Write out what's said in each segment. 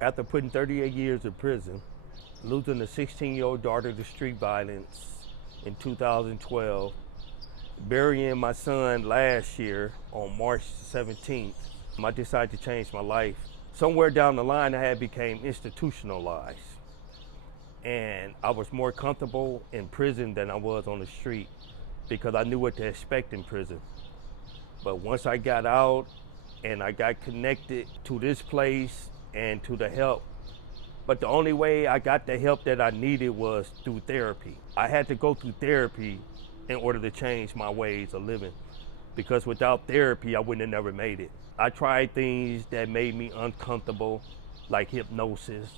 After putting 38 years in prison, losing a 16-year-old daughter to street violence in 2012, burying my son last year on March 17th, I decided to change my life. Somewhere down the line, I had became institutionalized. And I was more comfortable in prison than I was on the street because I knew what to expect in prison. But once I got out and I got connected to this place and to the help, but the only way I got the help that I needed was through therapy. I had to go through therapy in order to change my ways of living, because without therapy, I wouldn't have never made it. I tried things that made me uncomfortable, like hypnosis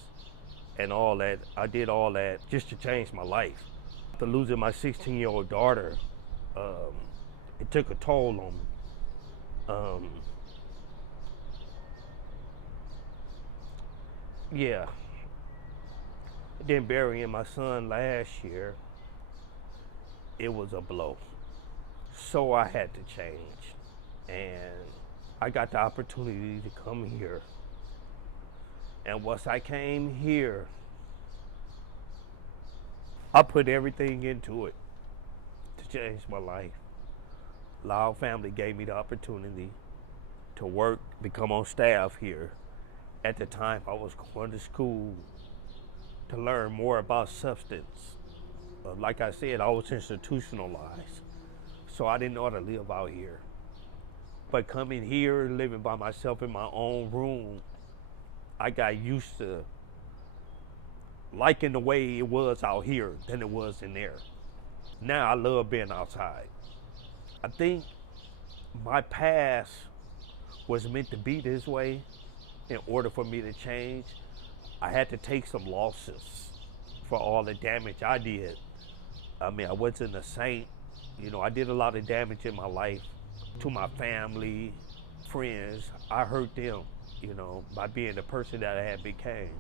and all that. I did all that just to change my life. After losing my 16-year-old daughter, it took a toll on me. Yeah. Then burying my son last year, it was a blow. So I had to change. And I got the opportunity to come here. And once I came here, I put everything into it to change my life. Loud Family gave me the opportunity to work, become on staff here. At the time, I was going to school to learn more about substance. Like I said, I was institutionalized, so I didn't know how to live out here. But coming here, living by myself in my own room, I got used to liking the way it was out here than it was in there. Now I love being outside. I think my past was meant to be this way. In order for me to change, I had to take some losses for all the damage I did. I mean, I wasn't a saint. You know, I did a lot of damage in my life to my family, friends. I hurt them, you know, by being the person that I had became.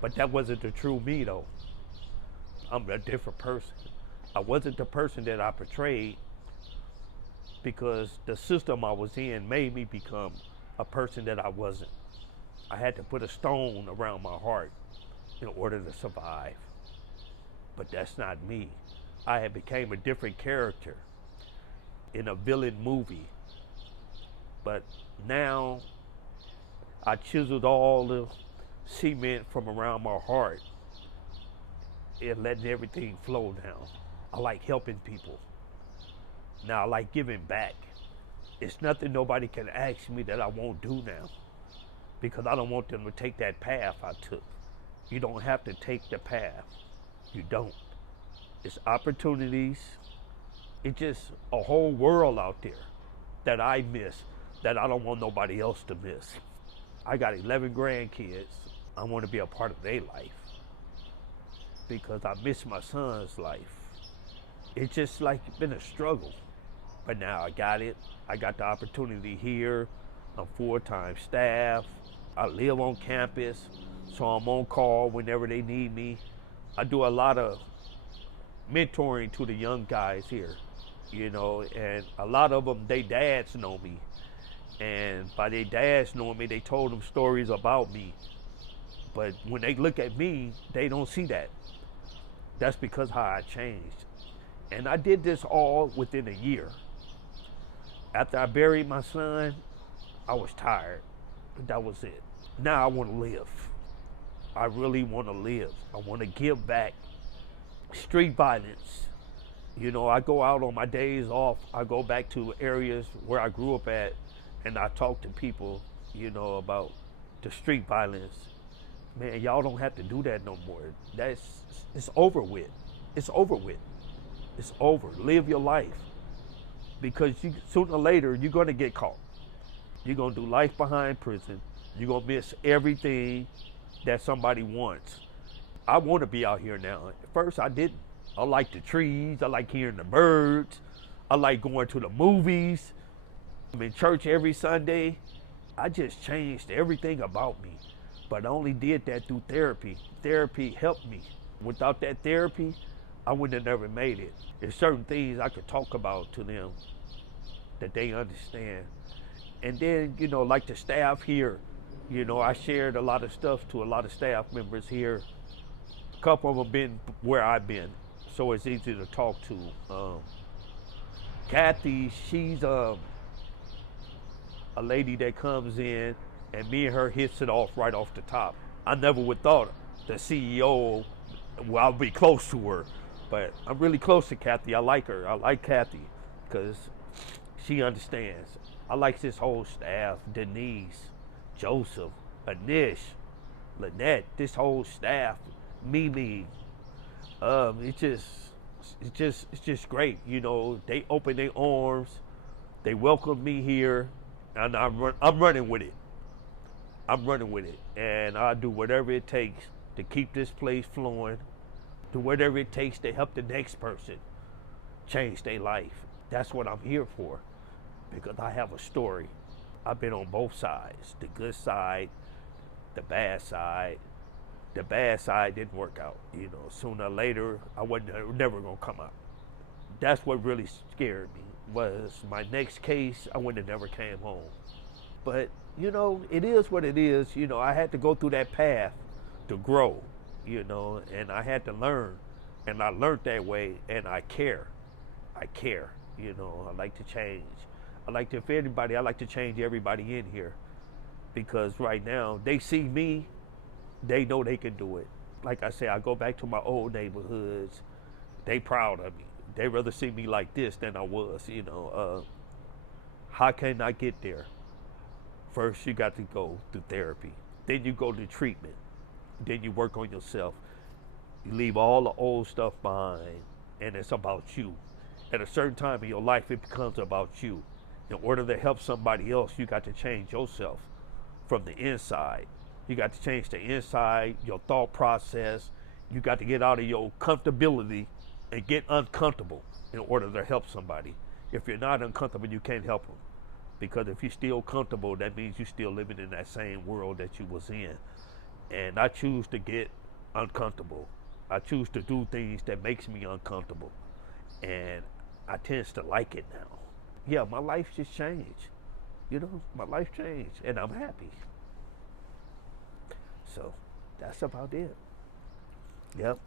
But that wasn't the true me, though. I'm a different person. I wasn't the person that I portrayed because the system I was in made me become a person that I wasn't. I had to put a stone around my heart in order to survive. But that's not me. I had became a different character in a villain movie. But now I chiseled all the cement from around my heart and letting everything flow now. I like helping people. Now I like giving back. It's nothing nobody can ask me that I won't do now, because I don't want them to take that path I took. You don't have to take the path. You don't. It's opportunities. It's just a whole world out there that I miss, that I don't want nobody else to miss. I got 11 grandkids. I want to be a part of their life because I miss my son's life. It's just like been a struggle. But now I got it. I got the opportunity here. I'm full-time staff. I live on campus, so I'm on call whenever they need me. I do a lot of mentoring to the young guys here, you know, and a lot of them, they dads know me. And by their dads knowing me, they told them stories about me. But when they look at me, they don't see that. That's because how I changed. And I did this all within a year. After I buried my son, I was tired. That was it. Now I want to live. I really want to live. I want to give back. Street violence. You know, I go out on my days off. I go back to areas where I grew up at, and I talk to people, you know, about the street violence. Man, y'all don't have to do that no more. It's over with. It's over with. It's over. Live your life. Because sooner or later, you're going to get caught. You're going to do life behind prison. You're going to miss everything that somebody wants. I want to be out here now. At first, I didn't. I like the trees. I like hearing the birds. I like going to the movies. I'm in church every Sunday. I just changed everything about me. But I only did that through therapy. Therapy helped me. Without that therapy, I wouldn't have never made it. There's certain things I could talk about to them that they understand. And then, you know, like the staff here, You know, I shared a lot of stuff to a lot of staff members here. A couple of them been where I've been, so it's easy to talk to. Kathy, she's a lady that comes in, and me and her hits it off right off the top. I never would thought the CEO, well, I'll be close to her, but I'm really close to Kathy. I like her. I like Kathy because she understands. I like this whole staff: Denise, Joseph, Anish, Lynette. This whole staff, Mimi. It's just great. You know, they open their arms. They welcome me here, and I'm running with it. I'm running with it, and I do whatever it takes to keep this place flowing. Do whatever it takes to help the next person change their life. That's what I'm here for, because I have a story. I've been on both sides, the good side, the bad side. The bad side didn't work out. You know, sooner or later, I wasn't never gonna come out. That's what really scared me. Was my next case, I wouldn't have never came home. But you know, it is what it is. You know, I had to go through that path to grow. You know, and I had to learn, and I learned that way, and I care. I care. You know, I like to change. I like to, if anybody, I like to change everybody in here, because right now they see me, they know they can do it. Like I say, I go back to my old neighborhoods. They proud of me. They rather see me like this than I was. You know, how can I get there? First, you got to go through therapy. Then you go to treatment. Then you work on yourself. You leave all the old stuff behind, and it's about you. At a certain time in your life, it becomes about you. In order to help somebody else, you got to change yourself from the inside. You got to change the inside, your thought process. You got to get out of your comfortability and get uncomfortable in order to help somebody. If you're not uncomfortable, you can't help them. Because if you're still comfortable, that means you're still living in that same world that you was in. And I choose to get uncomfortable. I choose to do things that makes me uncomfortable. And I tends to like it now. Yeah, my life just changed. You know, my life changed, and I'm happy. So that's about it. Yep.